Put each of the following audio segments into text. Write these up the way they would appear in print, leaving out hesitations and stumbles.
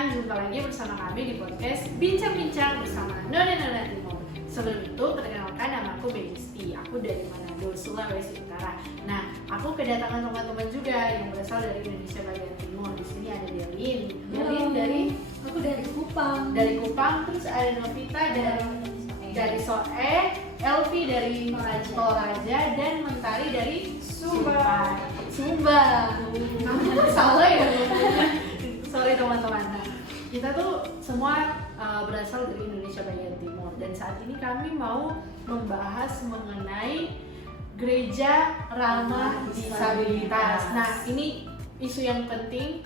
teman-teman, jumpa lagi bersama kami di podcast Bincang-Bincang bersama Nona Timur. Sebelum itu, perkenalkan nama aku Benisti. Aku dari Manado, Sulawesi Utara. Nah, aku kedatangan teman-teman juga yang berasal dari Indonesia bagian timur. Di sini ada Delin. Delin dari? Aku dari Kupang. Dari Kupang. Terus ada Novita dari Soe, Elvi dari Toraja, dan Mentari dari Sumba. Aku tuh salah ya. Sorry teman-teman. Nah, kita tuh semua berasal dari Indonesia bagian timur, dan saat ini kami mau membahas mengenai gereja ramah disabilitas. Nah, ini isu yang penting,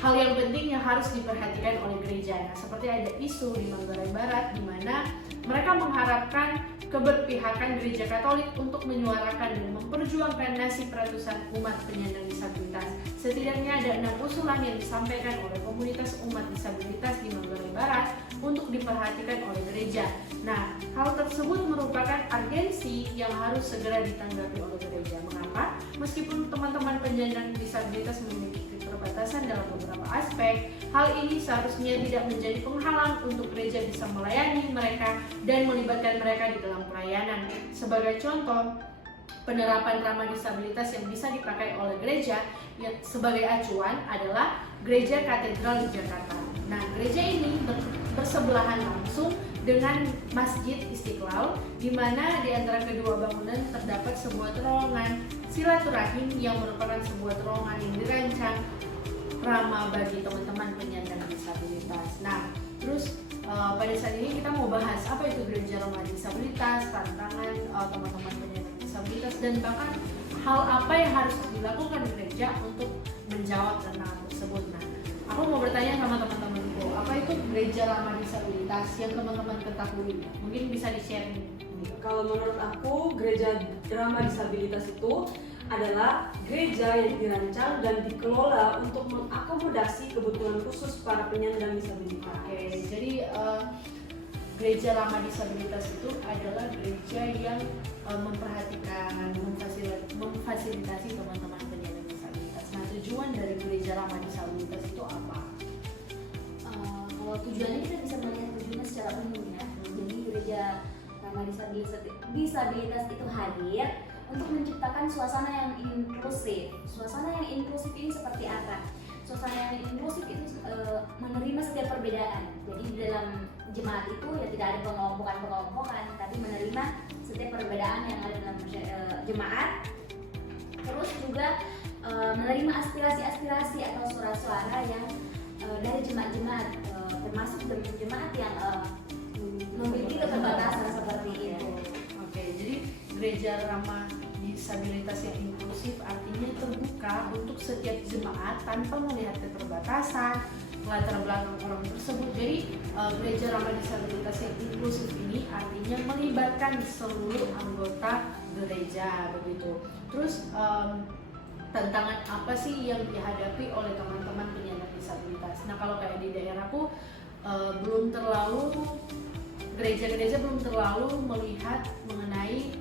hal yang penting yang harus diperhatikan oleh gereja. Nah, seperti ada isu di Manggarai Barat di mana mereka mengharapkan keberpihakan gereja Katolik untuk menyuarakan dan memperjuangkan nasib ratusan umat penyandang disabilitas. Setidaknya ada 6 usulan yang disampaikan oleh komunitas umat disabilitas di Manggarai Barat untuk diperhatikan oleh gereja. Nah, hal tersebut merupakan urgensi yang harus segera ditanggapi oleh gereja. Mengapa? Meskipun teman-teman penyandang disabilitas memiliki keterbatasan dalam beberapa aspek, hal ini seharusnya tidak menjadi penghalang untuk gereja bisa melayani mereka dan melibatkan mereka di dalam pelayanan. Sebagai contoh, penerapan ramah disabilitas yang bisa dipakai oleh gereja yang sebagai acuan adalah Gereja Katedral di Jakarta. Nah, gereja ini bersebelahan langsung dengan Masjid Istiqlal, di mana di antara kedua bangunan terdapat sebuah terowongan silaturahim yang merupakan sebuah terowongan yang dirancang ramah bagi teman-teman penyandang disabilitas. Nah, terus pada saat ini kita mau bahas apa itu gereja ramah disabilitas, tantangan teman-teman penyandang disabilitas, dan bahkan hal apa yang harus dilakukan gereja untuk menjawab tantangan tersebut. Nah, aku mau bertanya sama teman-temanku, apa itu gereja ramah disabilitas yang teman-teman ketahui? Mungkin bisa di-sharing. Kalau menurut aku, gereja ramah disabilitas itu adalah gereja yang dirancang dan dikelola untuk mengakomodasi kebutuhan khusus para penyandang disabilitas. Oke, jadi gereja ramah disabilitas itu adalah gereja yang memperhatikan, memfasilitasi teman-teman penyandang disabilitas. Nah, tujuan dari gereja ramah disabilitas itu apa? Kalau tujuannya kita bisa melihat tujuannya secara umum ya. Jadi gereja ramah disabilitas itu hadir untuk menciptakan suasana yang inklusif. Suasana yang inklusif ini seperti apa? Suasana yang inklusif itu menerima setiap perbedaan. Jadi di dalam jemaat itu ya tidak ada pengelompokan, tapi menerima setiap perbedaan yang ada dalam jemaat. Terus juga menerima aspirasi-aspirasi atau suara-suara yang dari jemaat-jemaat, termasuk dari jemaat yang memiliki keterbatasan seperti itu. Oke, jadi gereja ramah disabilitas yang inklusif artinya terbuka untuk setiap jemaat tanpa melihat keterbatasan, latar belakang orang tersebut. Jadi gereja ramah disabilitas yang inklusif ini artinya melibatkan seluruh anggota gereja begitu. Terus tantangan apa sih yang dihadapi oleh teman-teman penyandang disabilitas? Nah, kalau kayak di daerahku belum terlalu, gereja-gereja belum terlalu melihat mengenai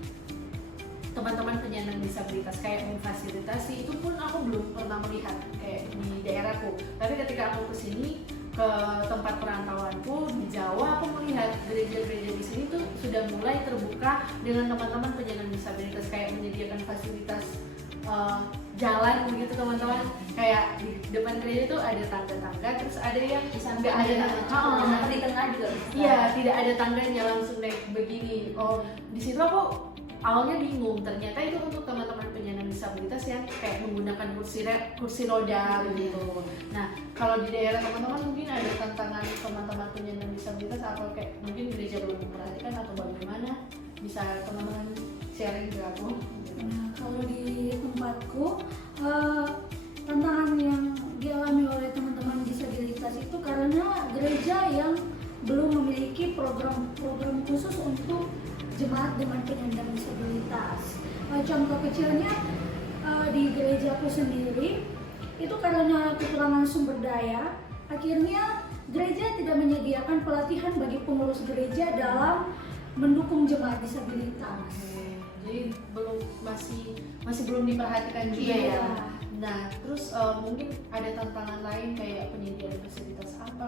teman-teman penyandang disabilitas, kayak memfasilitasi itu pun aku belum pernah melihat kayak di daerahku. Tapi ketika aku kesini ke tempat perantauanku di Jawa, aku melihat gereja-gereja di sini tuh sudah mulai terbuka dengan teman-teman penyandang disabilitas, kayak menyediakan fasilitas jalan begitu teman-teman. Kayak di depan gereja itu ada tangga-tangga, terus ada yang nggak ada tangga, di tengah juga. Iya, tidak ada tangganya, langsung naik begini. Oh, di situ aku awalnya bingung, ternyata itu untuk teman-teman penyandang disabilitas yang kayak menggunakan kursi roda gitu. Nah, kalau di daerah teman-teman mungkin ada tantangan teman-teman penyandang disabilitas atau kayak mungkin gereja belum memperhatikan atau bagaimana? Bisa teman-teman sharing ke aku? Nah, kalau di tempatku tantangan yang dialami oleh teman-teman disabilitas itu karena gereja yang belum memiliki program khusus untuk jemaat dengan penyandang disabilitas. Contoh kecilnya di gerejaku sendiri itu karena kekurangan sumber daya, akhirnya gereja tidak menyediakan pelatihan bagi pengurus gereja dalam mendukung jemaat disabilitas. Jadi masih belum diperhatikan juga ya. Nah, terus mungkin ada tantangan lain kayak penyediaan fasilitas apa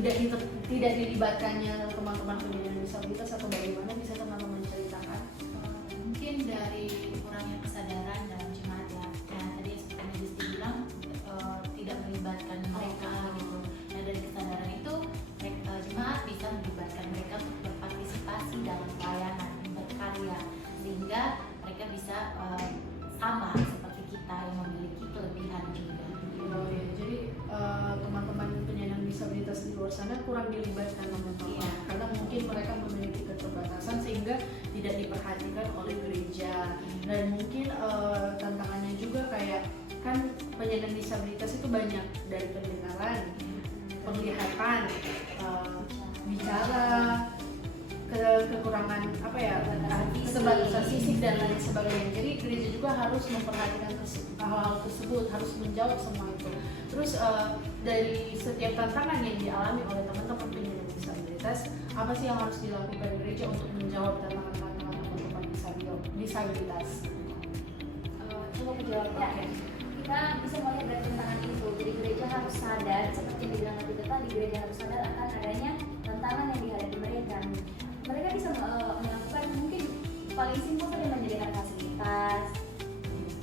tidak dilibatkannya teman-teman penyandang disabilitas atau bagaimana, bisa teman-teman ceritakan? Mungkin dari kurangnya kesadaran dalam jemaat ya. Nah tadi seperti Disti bilang tidak melibatkan mereka gitu. Nah dari kesadaran itu jemaat bisa melibatkan mereka untuk berpartisipasi dalam pelayanan, berkarya, sehingga mereka bisa sama seperti kita yang memiliki kelebihan juga. Oh ya, jadi teman-teman penyandang disabilitas di luar sana kurang dilibatkan teman-teman, Iya. karena mungkin mereka memiliki keterbatasan sehingga tidak diperhatikan oleh gereja. Dan mungkin tantangannya juga kayak kan penyandang disabilitas itu banyak, dari pendengaran, penglihatan, bicara, kekurangan keterbatasan fisik dan lain sebagainya. Jadi gereja juga harus memperhatikan hal-hal tersebut, harus menjawab semua itu. Terus dari setiap tantangan yang dialami oleh teman-teman penyandang disabilitas, apa sih yang harus dilakukan gereja untuk menjawab tantangan-tantangan teman-teman disabilitas? Coba menjawabnya, kita bisa melihat dari tantangan itu. Jadi gereja harus sadar, seperti yang dibilang tadi tadi, gereja harus sadar akan adanya tantangan yang dihadapi mereka. Mereka bisa melakukan mungkin paling simpel tadi menyediakan fasilitas,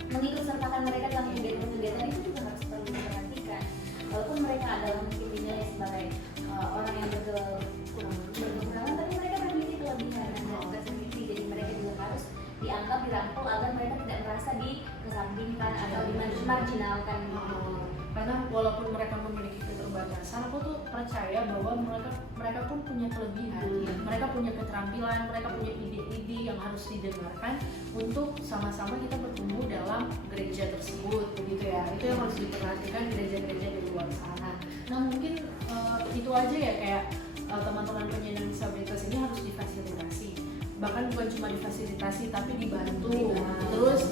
mengikut sertakan mereka dalam kegiatan-kegiatan itu juga harus perlu diperhatikan. Walaupun mereka adalah mungkin dinilai sebagai orang yang berkekurangan, tapi mereka memiliki kelebihan dan tersendiri. Jadi mereka juga harus dianggap, dirangkul agar mereka tidak merasa dikesampingkan atau dimarginalkan. Karena walaupun mereka memiliki keterbatasan, aku tuh percaya bahwa mereka pun punya kelebihan, mereka punya keterampilan, mereka punya ide-ide yang harus didengarkan untuk sama-sama kita bertumbuh dalam gereja tersebut, begitu ya. Itu yang harus diperhatikan gereja-gereja di luar sana. Nah mungkin itu aja ya, kayak teman-teman penyandang disabilitas ini harus difasilitasi, bahkan bukan cuma difasilitasi tapi dibantu. Terus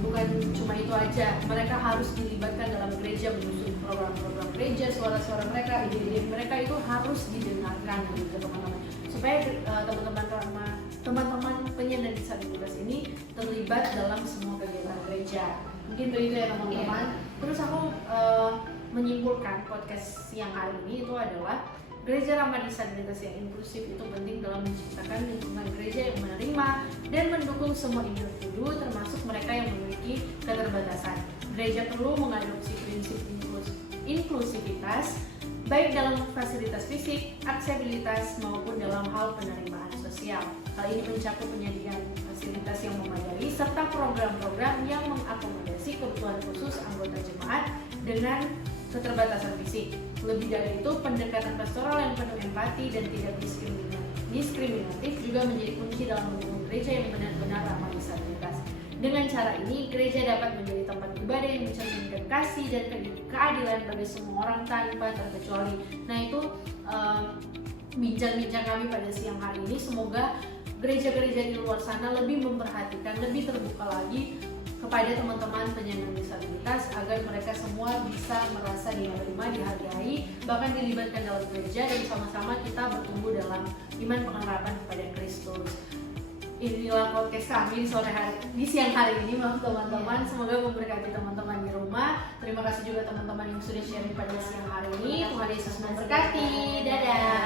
bukan cuma itu aja, mereka harus dilibatkan dalam gereja, menyusun program-program gereja, suara-suara mereka, ide-ide mereka itu harus didengarkan gitu teman-teman, supaya teman-teman penyandang disabilitas ini terlibat dalam semua kegiatan gereja. Mungkin begitu ya teman-teman. Terus aku menyimpulkan podcast siang hari ini itu adalah gereja ramah disabilitas yang inklusif itu penting dalam menciptakan lingkungan gereja yang menerima dan mendukung semua individu, termasuk mereka yang memiliki keterbatasan. Gereja perlu mengadopsi prinsip inklusivitas, baik dalam fasilitas fisik, aksesibilitas, maupun dalam hal penerimaan sosial. Hal ini mencakup penyediaan fasilitas yang memadai, serta program-program yang mengakomodasi kebutuhan khusus anggota jemaat dengan keterbatasan fisik. Lebih dari itu, pendekatan pastoral yang penuh empati dan tidak diskriminatif juga menjadi kunci dalam mendukung gereja yang benar-benar ramah disabilitas. Dengan cara ini, gereja dapat menjadi tempat ibadah yang mencerminkan kasih dan keadilan bagi semua orang tanpa terkecuali. Nah itu bincang-bincang kami pada siang hari ini. Semoga gereja-gereja di luar sana lebih memperhatikan, lebih terbuka lagi kepada teman-teman penyandang disabilitas agar mereka semua bisa merasa diterima, dihargai, bahkan dilibatkan dalam gereja dan sama-sama kita bertumbuh dalam iman pengharapan kepada Kristus. Inilah podcast kami di siang hari ini, maaf teman-teman. Semoga memberkati teman-teman di rumah. Terima kasih juga teman-teman yang sudah sharing pada siang hari ini. Tuhan Yesus memberkati. Dadah.